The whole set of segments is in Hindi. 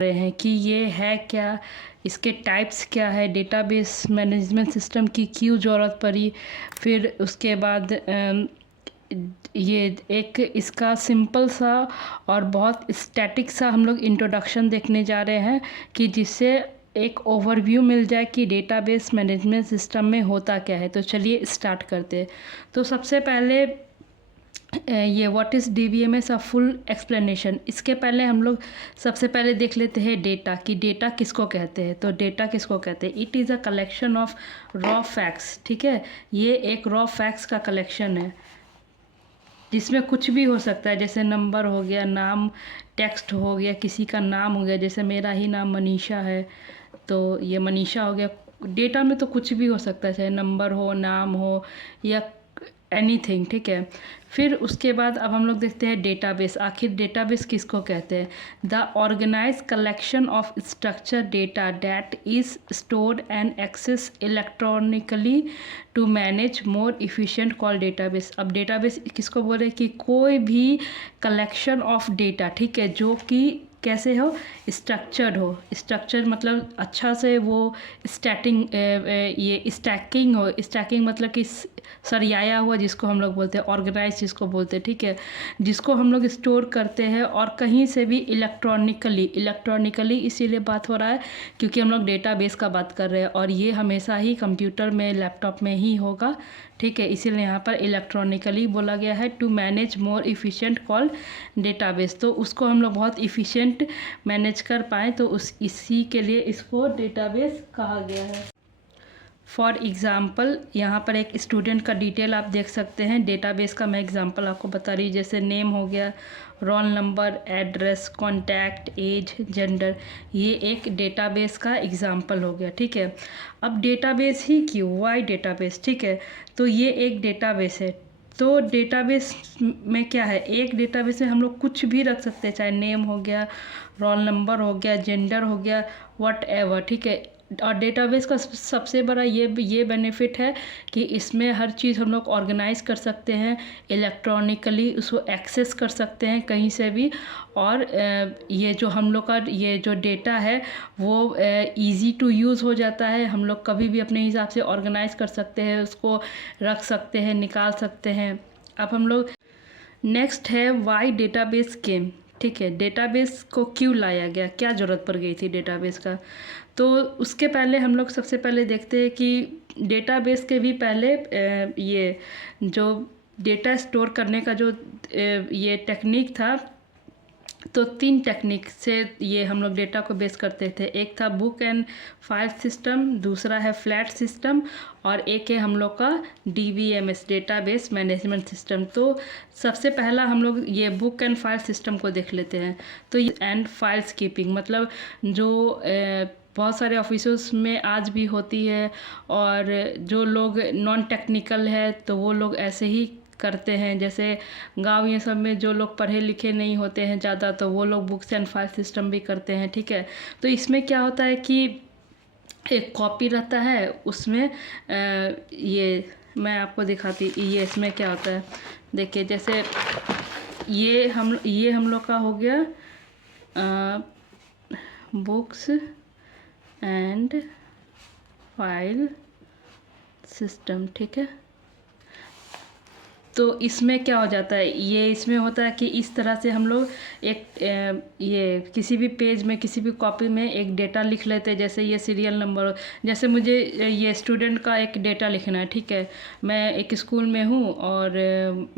रहे हैं कि ये है क्या, इसके टाइप्स क्या है, डेटाबेस मैनेजमेंट सिस्टम की क्यों ज़रूरत पड़ी। फिर उसके बाद ये एक इसका सिंपल सा और बहुत स्टैटिक सा हम लोग इंट्रोडक्शन देखने जा रहे हैं कि जिससे एक ओवरव्यू मिल जाए कि डेटाबेस मैनेजमेंट सिस्टम में होता क्या है। तो चलिए स्टार्ट करते हैं। तो सबसे पहले ये what is DBMS, a full explanation. इसके पहले हम लोग सबसे पहले देख लेते हैं डेटा, कि डेटा किसको कहते हैं। तो डेटा किसको कहते हैं? It is a collection of raw facts. ठीक है, ये एक रॉ फैक्ट्स का कलेक्शन है जिसमें कुछ भी हो सकता है, जैसे नंबर हो गया, नाम, टेक्स्ट हो गया, किसी का नाम हो गया, जैसे मेरा ही नाम मनीषा है तो ये मनीषा हो गया। डेटा में तो कुछ भी हो सकता है, चाहे नंबर हो, नाम हो या एनीथिंग। ठीक है, फिर उसके बाद अब हम लोग देखते हैं डेटाबेस। आखिर डेटाबेस किसको कहते हैं? The organize collection of structure data that is stored and access electronically to manage more efficient call database. अब डेटाबेस किसको बोल रहे हैं? कि कोई भी कलेक्शन ऑफ डेटा, ठीक है, जो कि कैसे हो? स्ट्रक्चर्ड हो। स्ट्रक्चर मतलब अच्छा से वो ये स्टैकिंग हो। स्टैकिंग मतलब कि सरियाया हुआ, जिसको हम लोग बोलते हैं ऑर्गेनाइज, जिसको बोलते हैं। ठीक है, जिसको हम लोग स्टोर करते हैं और कहीं से भी इलेक्ट्रॉनिकली इसीलिए बात हो रहा है क्योंकि हम लोग डेटाबेस का बात कर रहे हैं और ये हमेशा ही कंप्यूटर में, लैपटॉप में ही होगा। ठीक है, इसीलिए यहाँ पर इलेक्ट्रॉनिकली बोला गया है। To manage more efficient call database, तो उसको हम लोग बहुत इफ़िशिएंट मैनेज कर पाएँ तो इसी के लिए इसको डेटाबेस कहा गया है। फॉर एग्ज़ाम्पल यहाँ पर एक स्टूडेंट का डिटेल आप देख सकते हैं। डेटाबेस का मैं एग्ज़ाम्पल आपको बता रही हूँ, जैसे नेम हो गया, roll number, address, contact, age, gender. ये एक डेटाबेस का एग्ज़ाम्पल हो गया। ठीक है, अब डेटाबेस ही क्यों, वाई डेटाबेस? ठीक है, तो ये एक डेटाबेस है। तो डेटाबेस में क्या है? एक डेटाबेस में हम लोग कुछ भी रख सकते हैं, चाहे नेम हो गया, रोल नंबर हो गया, जेंडर हो गया, वट एवर। ठीक है, और डेटाबेस का सबसे बड़ा ये बेनिफिट है कि इसमें हर चीज़ हम लोग ऑर्गेनाइज कर सकते हैं, इलेक्ट्रॉनिकली उसको एक्सेस कर सकते हैं कहीं से भी। और ये जो हम लोग का ये जो डेटा है वो इजी टू यूज़ हो जाता है। हम लोग कभी भी अपने हिसाब से ऑर्गेनाइज कर सकते हैं, उसको रख सकते हैं, निकाल सकते हैं। अब हम लोग नेक्स्ट है वाई डेटाबेस केम। ठीक है, डेटाबेस को क्यों लाया गया, क्या ज़रूरत पड़ गई थी डेटाबेस का। तो उसके पहले हम लोग सबसे पहले देखते हैं कि डेटाबेस के भी पहले ये जो डेटा स्टोर करने का जो ये टेक्निक था, तो 3 टेक्निक से ये हम लोग डेटा को बेस करते थे। एक था बुक एंड फाइल सिस्टम, दूसरा है फ्लैट सिस्टम और एक है हम लोग का DBMS, डेटाबेस मैनेजमेंट सिस्टम। तो सबसे पहला हम लोग ये बुक एंड फाइल सिस्टम को देख लेते हैं। तो ये एंड फाइल्स कीपिंग मतलब जो बहुत सारे ऑफिसों में आज भी होती है और जो लोग नॉन टेक्निकल है तो वो लोग ऐसे ही करते हैं। जैसे गांव ये सब में जो लोग पढ़े लिखे नहीं होते हैं ज़्यादा, तो वो लोग बुक्स एंड फाइल सिस्टम भी करते हैं। ठीक है, तो इसमें क्या होता है कि एक कॉपी रहता है, उसमें ये मैं आपको दिखाती, ये इसमें क्या होता है देखिए। जैसे ये हम लोग का हो गया बुक्स एंड फाइल सिस्टम। ठीक है, तो इसमें क्या हो जाता है, ये इसमें होता है कि इस तरह से हम लोग एक ये किसी भी पेज में, किसी भी कॉपी में एक डेटा लिख लेते हैं। जैसे ये सीरियल नंबर हो, जैसे मुझे ये स्टूडेंट का एक डेटा लिखना है। ठीक है, मैं एक स्कूल में हूँ और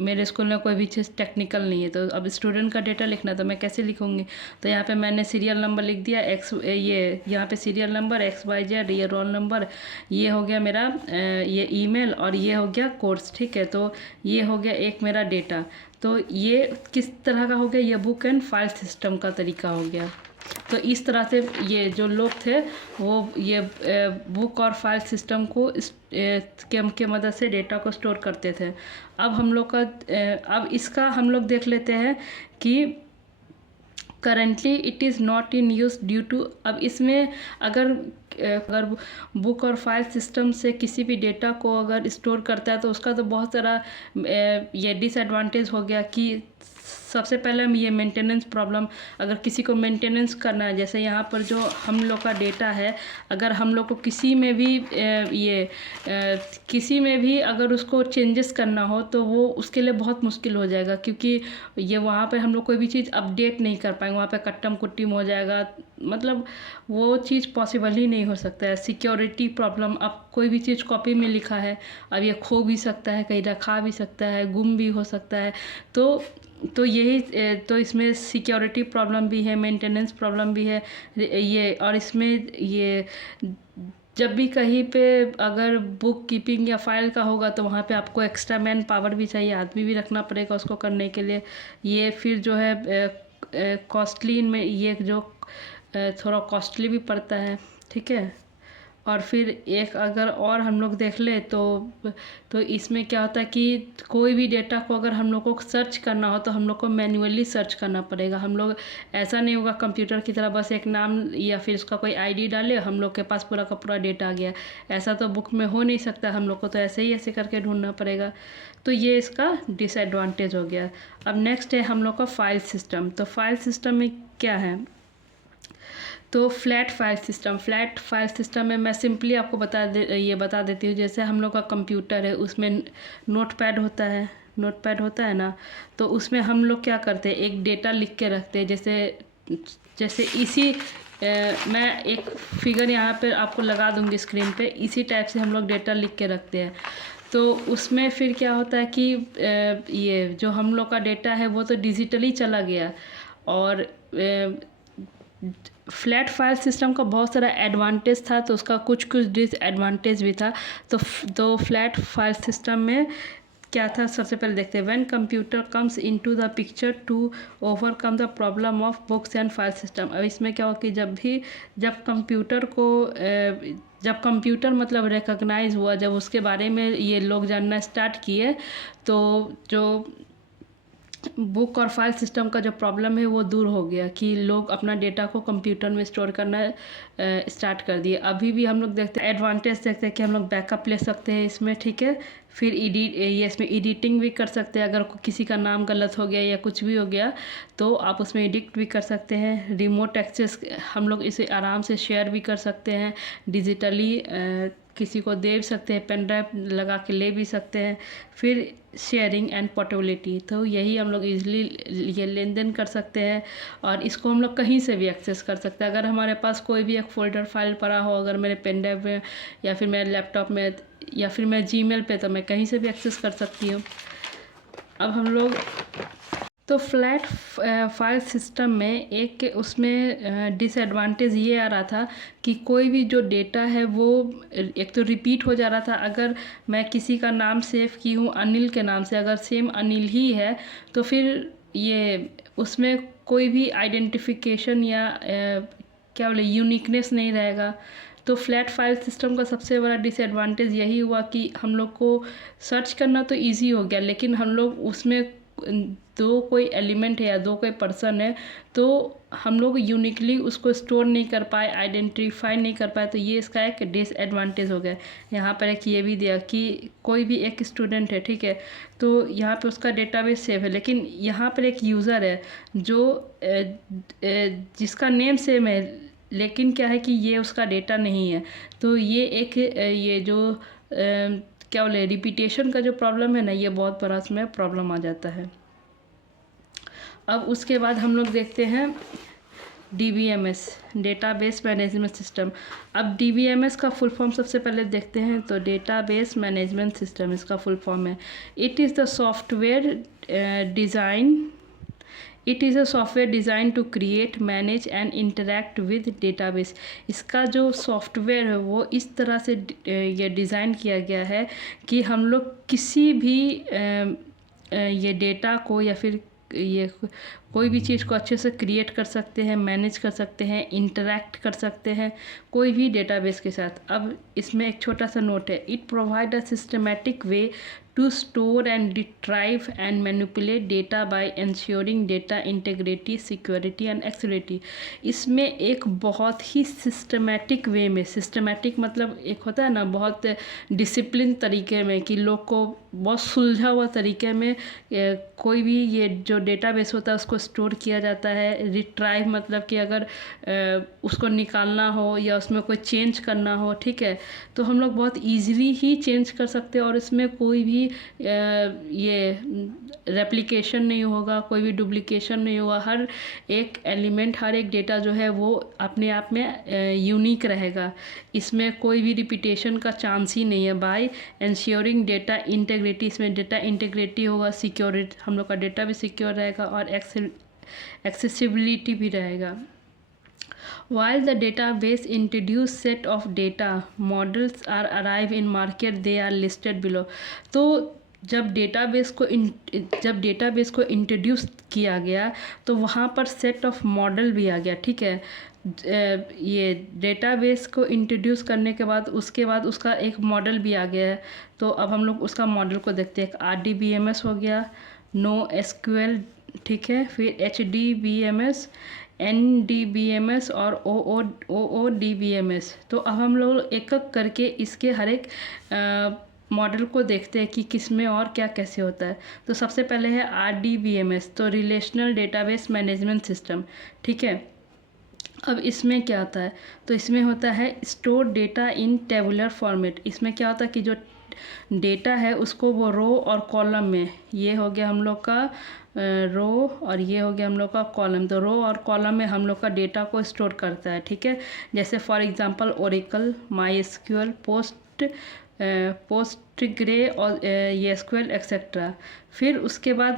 मेरे स्कूल में कोई भी चीज़ टेक्निकल नहीं है, तो अब स्टूडेंट का डेटा लिखना है तो मैं कैसे लिखूँगी। तो यहाँ पर मैंने सीरियल नंबर लिख दिया, ये यहाँ पर सीरियल नंबर XYZ, ये रोल नंबर, ये हो गया मेरा ये ईमेल और ये हो गया कोर्स। ठीक है, तो ये हो गया एक मेरा डेटा। तो ये किस तरह का हो गया, ये बुक एंड फाइल सिस्टम का तरीका हो गया। तो इस तरह से ये जो लोग थे वो ये बुक और फाइल सिस्टम को के मदद से डेटा को स्टोर करते थे। अब हम लोग का अब इसका हम लोग देख लेते हैं कि currently it is not in use due to. अब इसमें अगर बुक और फाइल सिस्टम से किसी भी डेटा को अगर स्टोर करता है तो उसका तो बहुत सारा ये डिसएडवांटेज हो गया कि सबसे पहले हम ये मेंटेनेंस प्रॉब्लम, अगर किसी को मेंटेनेंस करना है, जैसे यहाँ पर जो हम लोग का डेटा है, अगर हम लोग को किसी में भी किसी में भी अगर उसको चेंजेस करना हो तो वो उसके लिए बहुत मुश्किल हो जाएगा, क्योंकि ये वहाँ पे हम लोग कोई भी चीज़ अपडेट नहीं कर पाएंगे, वहाँ पे कट्टम कुट्टिम हो जाएगा, मतलब वो चीज़ पॉसिबल ही नहीं हो सकता है। सिक्योरिटी प्रॉब्लम, अब कोई भी चीज़ कॉपी में लिखा है, अब ये खो भी सकता है, कहीं रखा भी सकता है, गुम भी हो सकता है, तो यही तो इसमें सिक्योरिटी प्रॉब्लम भी है, मेंटेनेंस प्रॉब्लम भी है ये। और इसमें ये जब भी कहीं पे अगर बुक कीपिंग या फाइल का होगा तो वहाँ पे आपको एक्स्ट्रा मैन पावर भी चाहिए, आदमी भी रखना पड़ेगा उसको करने के लिए। ये फिर जो है कॉस्टली, इनमें ये जो थोड़ा कॉस्टली भी पड़ता है, ठीक है। और फिर एक अगर और हम लोग देख ले तो इसमें क्या होता है कि कोई भी डेटा को अगर हम लोग को सर्च करना हो तो हम लोग को मैन्युअली सर्च करना पड़ेगा। हम लोग, ऐसा नहीं होगा कंप्यूटर की तरह बस एक नाम या फिर उसका कोई आईडी डाले, हम लोग के पास पूरा का पूरा डेटा आ गया। ऐसा तो बुक में हो नहीं सकता, हम लोग को तो ऐसे ही ऐसे करके ढूंढना पड़ेगा। तो ये इसका डिसएडवांटेज हो गया। अब नेक्स्ट है हम लोग का फाइल सिस्टम। तो फाइल सिस्टम में क्या है, तो फ्लैट फाइल सिस्टम में मैं सिंपली आपको बता देती हूँ। जैसे हम लोग का कंप्यूटर है, उसमें नोटपैड होता है ना, तो उसमें हम लोग क्या करते हैं, एक डेटा लिख के रखते हैं। जैसे मैं एक फिगर यहाँ पे आपको लगा दूँगी स्क्रीन पे, इसी टाइप से हम लोग डेटा लिख के रखते हैं। तो उसमें फिर क्या होता है कि ये जो हम लोग का डेटा है वो तो डिजिटली चला गया, और फ्लैट फाइल सिस्टम का बहुत सारा एडवांटेज था, तो उसका कुछ डिसएडवांटेज भी था। तो फ्लैट फाइल सिस्टम में क्या था, सबसे पहले देखते हैं। When computer comes into the picture to overcome the problem of books and file system. अब इसमें क्या हो कि जब कंप्यूटर मतलब रिकॉग्नाइज हुआ, जब उसके बारे में ये लोग जानना स्टार्ट किए, तो जो बुक और फाइल सिस्टम का जो प्रॉब्लम है वो दूर हो गया, कि लोग अपना डेटा को कंप्यूटर में स्टोर करना स्टार्ट कर दिए। अभी भी हम लोग देखते हैं एडवांटेज, देखते हैं कि हम लोग बैकअप ले सकते हैं इसमें, ठीक है। फिर इसमें एडिटिंग भी कर सकते हैं। अगर किसी का नाम गलत हो गया या कुछ भी हो गया तो आप उसमें एडिट भी कर सकते हैं। रिमोट एक्सेस हम लोग इसे आराम से शेयर भी कर सकते हैं डिजिटली, किसी को दे भी सकते हैं, पेन ड्राइव लगा के ले भी सकते हैं। फिर शेयरिंग एंड पोर्टेबिलिटी, तो यही हम लोग इजीली ये लेन देन कर सकते हैं, और इसको हम लोग कहीं से भी एक्सेस कर सकते हैं। अगर हमारे पास कोई भी एक फोल्डर फाइल पड़ा हो, अगर मेरे पेन ड्राइव में या फिर मेरे लैपटॉप में या फिर मैं जीमेल पे, तो मैं कहीं से भी एक्सेस कर सकती हूँ। अब हम लोग तो फ्लैट फाइल सिस्टम में एक उसमें डिसएडवांटेज ये आ रहा था कि कोई भी जो डेटा है वो एक तो रिपीट हो जा रहा था। अगर मैं किसी का नाम सेव की हूँ अनिल के नाम से, अगर सेम अनिल ही है, तो फिर ये उसमें कोई भी आइडेंटिफिकेशन या क्या बोले यूनिकनेस नहीं रहेगा। तो फ्लैट फाइल सिस्टम का सबसे बड़ा डिसएडवांटेज यही हुआ कि हम लोग को सर्च करना तो इजी हो गया, लेकिन हम लोग उसमें दो कोई एलिमेंट है या दो कोई पर्सन है तो हम लोग यूनिकली उसको स्टोर नहीं कर पाए, आइडेंटिफाई नहीं कर पाए, तो ये इसका एक डिसएडवांटेज हो गया। यहाँ पर एक ये भी दिया कि कोई भी एक स्टूडेंट है, ठीक है, तो यहाँ पे उसका डेटाबेस सेव है, लेकिन यहाँ पर एक यूज़र है जो जिसका नेम सेम है, लेकिन क्या है कि ये उसका डेटा नहीं है। तो ये एक ये जो क्या बोले रिपीटेशन का जो प्रॉब्लम है ना, ये बहुत बड़ा इसमें प्रॉब्लम आ जाता है। अब उसके बाद हम लोग देखते हैं DBMS, डेटाबेस मैनेजमेंट सिस्टम। अब DBMS का फुल फॉर्म सबसे पहले देखते हैं, तो डेटाबेस मैनेजमेंट सिस्टम इसका फुल फॉर्म है। It is the software design to create, manage and interact with database. इसका जो सॉफ्टवेयर है वो इस तरह से ये डिज़ाइन किया गया है कि हम लोग किसी भी ये डेटा को या फिर ये कोई भी चीज़ को अच्छे से क्रिएट कर सकते हैं, मैनेज कर सकते हैं, इंटरैक्ट कर सकते हैं कोई भी डेटाबेस के साथ। अब इसमें एक छोटा सा नोट है, it provide a systematic way to store and retrieve and manipulate data by ensuring data integrity, security and accuracy। इसमें एक बहुत ही सिस्टमेटिक वे में, सिस्टमेटिक मतलब एक होता है ना बहुत डिसिप्लिन तरीके में, कि लोग को बहुत सुलझा हुआ तरीके में कोई भी ये जो डेटाबेस होता है उसको स्टोर किया जाता है। रिट्राइव मतलब कि अगर उसको निकालना हो या उसमें कोई चेंज करना हो, ठीक है, तो हम लोग बहुत इजीली ही चेंज कर सकते हैं और इसमें कोई भी ये रेप्लिकेशन नहीं होगा, कोई भी डुप्लीकेशन नहीं होगा। हर एक एलिमेंट, हर एक डेटा जो है वो अपने आप में यूनिक रहेगा, इसमें कोई भी रिपीटेशन का चांस ही नहीं है। बाय इंश्योरिंग डेटा इंटीग्रिटी, इसमें डेटा इंटीग्रिटी होगा, सिक्योरिटी, हम लोग का डेटा भी सिक्योर रहेगा और एक्सेसिबिलिटी भी रहेगा। While the database introduce set of data models are arrive in market, they are listed below। तो जब डेटाबेस को इंट्रोड्यूस किया गया तो वहाँ पर सेट ऑफ मॉडल भी आ गया, ठीक है। ये डेटाबेस को इंट्रोड्यूस करने के बाद उसके बाद उसका एक मॉडल भी आ गया है। तो अब हम लोग उसका मॉडल को देखते हैं। RDBMS हो गया, NoSQL, ठीक है, फिर HDBMS, NDBMS और OODBMS। तो अब हम लोग एक एक करके इसके हर एक मॉडल को देखते हैं कि किस में और क्या कैसे होता है। तो सबसे पहले है RDBMS, तो रिलेशनल डेटाबेस मैनेजमेंट सिस्टम, ठीक है। अब इसमें क्या होता है, तो इसमें होता है स्टोर डेटा इन टेबुलर फॉर्मेट। इसमें क्या होता है कि जो डेटा है उसको वो रो और कॉलम में, ये हो गया हम लोग का रो और ये हो गया हम लोग का कॉलम, तो रो और कॉलम में हम लोग का डेटा को स्टोर करता है, ठीक है। जैसे फॉर एग्जांपल ओरेकल, MySQL, पोस्टग्रे और ये SQL एक्सेट्रा। फिर उसके बाद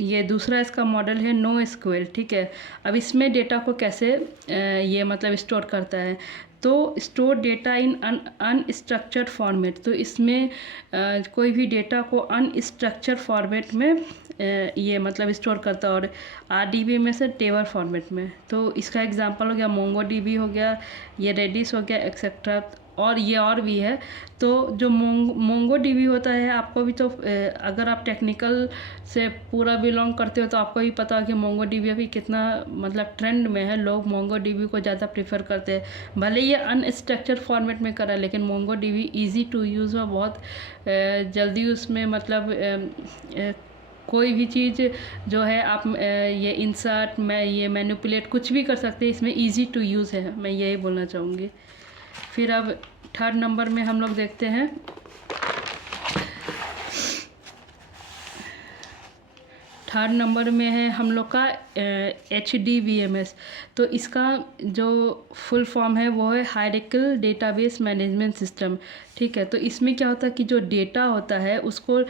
ये दूसरा इसका मॉडल है NoSQL, ठीक है। अब इसमें डेटा को कैसे ये मतलब स्टोर करता है, तो स्टोर डेटा इन अनस्ट्रक्चर्ड फॉर्मेट। तो इसमें कोई भी डेटा को अनस्ट्रक्चर्ड फॉर्मेट में ये मतलब स्टोर करता है, और RDB में से टेबल फॉर्मेट में। तो इसका एग्जांपल हो गया MongoDB हो गया, ये Redis हो गया एक्सेट्रा, और ये और भी है। तो जो MongoDB होता है, आपको भी तो अगर आप टेक्निकल से पूरा बिलोंग करते हो तो आपको भी पता है कि MongoDB अभी कितना मतलब ट्रेंड में है। लोग MongoDB को ज़्यादा प्रेफर करते हैं, भले ये अनस्ट्रक्चर्ड फॉर्मेट में करा, लेकिन MongoDB ईजी टू यूज़ हो, बहुत जल्दी उसमें मतलब कोई भी चीज़ जो है आप ये इंसर्ट में ये मैनिपुलेट कुछ भी कर सकते हैं, इसमें इजी टू यूज़ है, मैं यही बोलना चाहूँगी। फिर अब थर्ड नंबर में हम लोग देखते हैं थर्ड नंबर में है हम लोग का HDBMS। तो इसका जो फुल फॉर्म है वो है हायरार्किकल डेटाबेस मैनेजमेंट सिस्टम, ठीक है। तो इसमें क्या होता है कि जो डेटा होता है उसको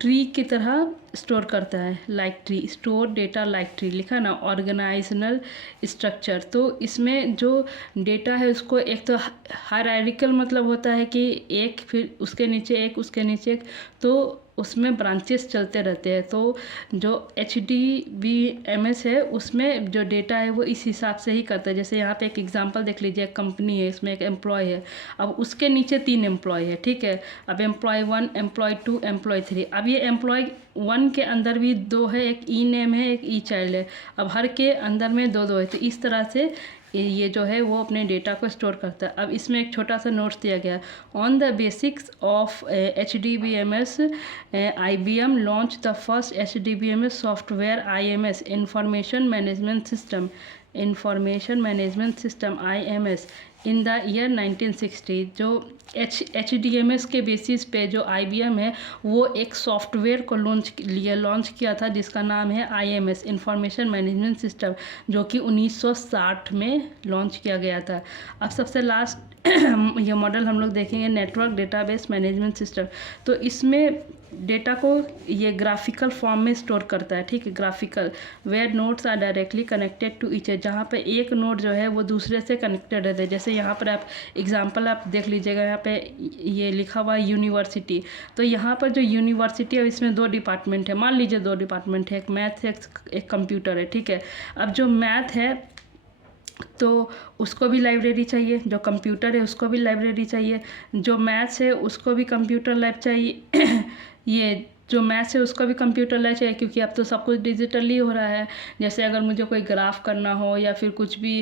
ट्री की तरह स्टोर करता है, like tree, store data like tree, लिखा ना, ऑर्गेनाइजनल स्ट्रक्चर। तो इसमें जो डेटा है उसको एक तो हायरार्किकल मतलब होता है कि एक, फिर उसके नीचे एक, उसके नीचे एक, तो उसमें ब्रांचेस चलते रहते हैं। तो जो HDBMS है उसमें जो डेटा है वो इस हिसाब से ही करता है। जैसे यहाँ पे एक एग्जांपल देख लीजिए, कंपनी है, इसमें एक एम्प्लॉय है, अब उसके नीचे 3 एम्प्लॉय है, ठीक है। अब एम्प्लॉय 1, एम्प्लॉय 2, एम्प्लॉय 3। अब ये एम्प्लॉय 1 के अंदर भी 2 है, एक ई नेम है, एक ई चाइल्ड है। अब हर के अंदर में 2-2 है। तो इस तरह से ये जो है वो अपने डेटा को स्टोर करता है। अब इसमें एक छोटा सा नोट्स दिया गया, on the basics of HDBMS IBM launch the first HDBMS software IMS information management system IMS in the year 1960। जो HDMS के बेसिस पे जो IBM है वो एक सॉफ्टवेयर को लॉन्च किया था जिसका नाम है IMS इंफॉर्मेशन मैनेजमेंट सिस्टम, जो कि 1960 में लॉन्च किया गया था। अब सबसे लास्ट ये मॉडल हम लोग देखेंगे नेटवर्क डेटाबेस मैनेजमेंट सिस्टम। तो इसमें डेटा को ये ग्राफिकल फॉर्म में स्टोर करता है, ठीक है, graphical, where nodes are directly connected to each, जहाँ पे एक नोड जो है वो दूसरे से कनेक्टेड रहते हैं। जैसे यहाँ पर आप एग्जांपल आप देख लीजिएगा, यहाँ पे ये लिखा हुआ है यूनिवर्सिटी। तो यहाँ पर जो यूनिवर्सिटी है इसमें 2 डिपार्टमेंट है, मान लीजिए 2 डिपार्टमेंट है, एक मैथ है, एक कंप्यूटर है, ठीक है। अब जो मैथ है तो उसको भी लाइब्रेरी चाहिए, जो कंप्यूटर है उसको भी लाइब्रेरी चाहिए, जो मैथ्स है उसको भी कंप्यूटर लैब चाहिए ये जो मैथ्स है उसका भी कंप्यूटर लैब चाहिए, क्योंकि अब तो सब कुछ डिजिटली हो रहा है। जैसे अगर मुझे कोई ग्राफ करना हो या फिर कुछ भी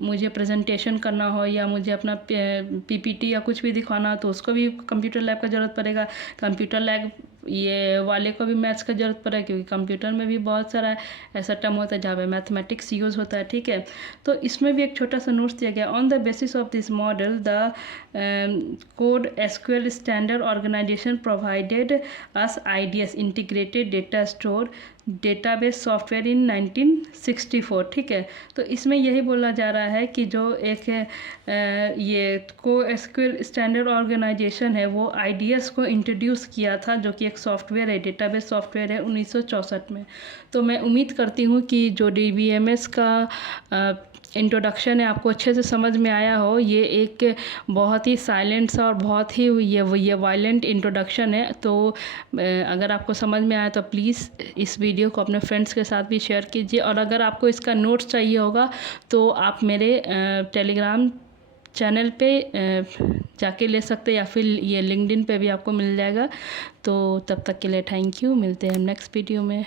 मुझे प्रेजेंटेशन करना हो या मुझे अपना पीपीटी या कुछ भी दिखाना हो तो उसको भी कंप्यूटर लैब का ज़रूरत पड़ेगा। कंप्यूटर लैब ये वाले को भी मैथ्स का ज़रूरत पड़ेगा, क्योंकि कंप्यूटर में भी बहुत सारा ऐसा टर्म होता है जहाँ पे मैथमेटिक्स यूज़ होता है, ठीक है। तो इसमें भी एक छोटा सा नोट्स दिया गया, on the basis of this model the code SQL standard organisation provided us IDS integrated data store database software in 1964, ठीक है। तो इसमें यही बोला जा रहा है कि जो एक ये को एसक्यूएल स्टैंडर्ड ऑर्गेनाइजेशन है वो आईडीएस को इंट्रोड्यूस किया था, जो कि एक सॉफ्टवेयर है, डेटाबेस सॉफ्टवेयर है 1964 में। तो मैं उम्मीद करती हूँ कि जो डीबीएमएस का इंट्रोडक्शन है आपको अच्छे से समझ में आया हो। ये एक बहुत ही साइलेंट सा और बहुत ही ये वायलेंट इंट्रोडक्शन है। तो अगर आपको समझ में आया तो प्लीज़ इस वीडियो को अपने फ्रेंड्स के साथ भी शेयर कीजिए, और अगर आपको इसका नोट्स चाहिए होगा तो आप मेरे टेलीग्राम चैनल पे जाके ले सकते हैं, या फिर ये लिंक्डइन पे भी आपको मिल जाएगा। तो तब तक के लिए थैंक यू, मिलते हैं नेक्स्ट वीडियो में।